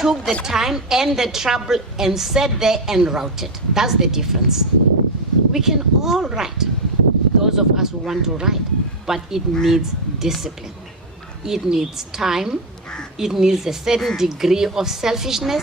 took the time and the trouble and sat there and wrote it. That's the difference. We can all write, those of us who want to write, but it needs discipline. It needs time. It needs a certain degree of selfishness.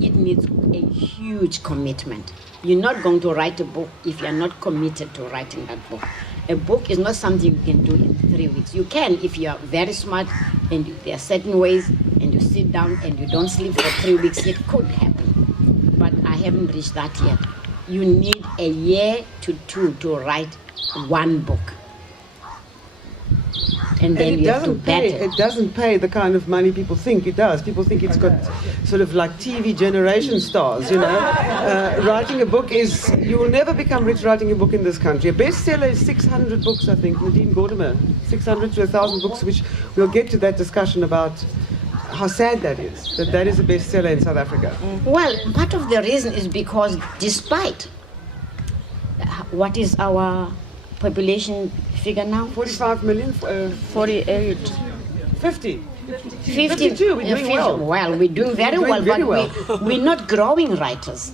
It needs a huge commitment. You're not going to write a book if you're not committed to writing that book. A book is not something you can do in 3 weeks. You can if you are very smart and there are certain ways and you sit down and you don't sleep for 3 weeks, it could happen. But I haven't reached that yet. You need a year to 2 to write one book. And then you have to bet it. It doesn't pay the kind of money people think it does. People think it's got sort of like TV generation stars, you know. Writing a book is, you will never become rich writing a book in this country. A bestseller is 600 books, I think, Nadine Gordimer, 600 to 1,000 books, which we'll get to that discussion about how sad that is a bestseller in South Africa. Well, part of the reason is because despite what is our population figure now? 45 million? 48. 50. 52. We're doing well. Well, we're doing very well, but we're not growing writers.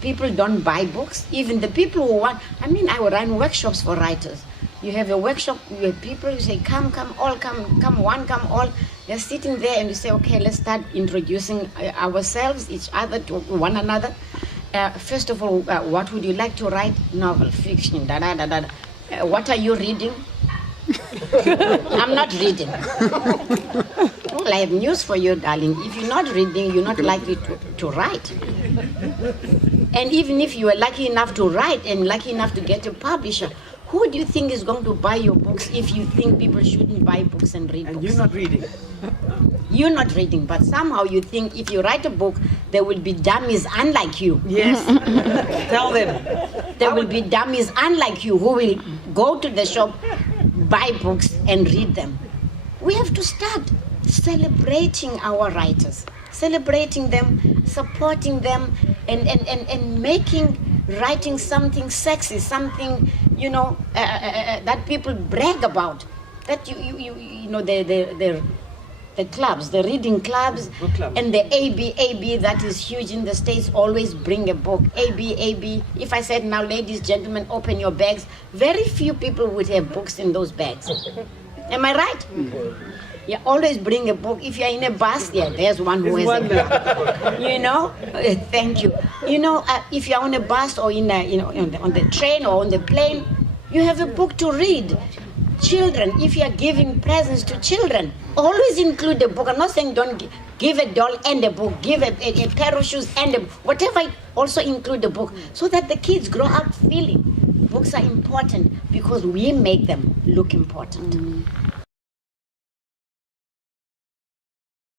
People don't buy books. Even the people who want, I run workshops for writers. You have a workshop where people, you say, come all, come one, come all. They're sitting there and you say, okay, let's start introducing ourselves, each other, to one another. First of all, what would you like to write? Novel, fiction, what are you reading? I'm not reading. Well, I have news for you, darling. If you're not reading, you're not likely to write. And even if you are lucky enough to write and lucky enough to get a publisher, who do you think is going to buy your books if you think people shouldn't buy books and read books? And you're not reading. You're not reading, but somehow you think if you write a book, there will be dummies unlike you. Yes. Tell them. There will be dummies unlike you who will go to the shop, buy books, and read them. We have to start celebrating our writers, celebrating them, supporting them, and making writing something sexy, something, that people brag about. That the clubs, the reading clubs, and the AB, that is huge in the States, always bring a book. AB. If I said now, ladies, gentlemen, open your bags, very few people would have books in those bags. Am I right? You always bring a book. If you're in a bus, there's one who has a book. Thank you. If you're on a bus or on the train or on the plane, you have a book to read. Children, if you're giving presents to children, always include a book. I'm not saying don't give a doll and a book, give a pair of shoes and a book, whatever, also include a book, so that the kids grow up feeling books are important because we make them look important.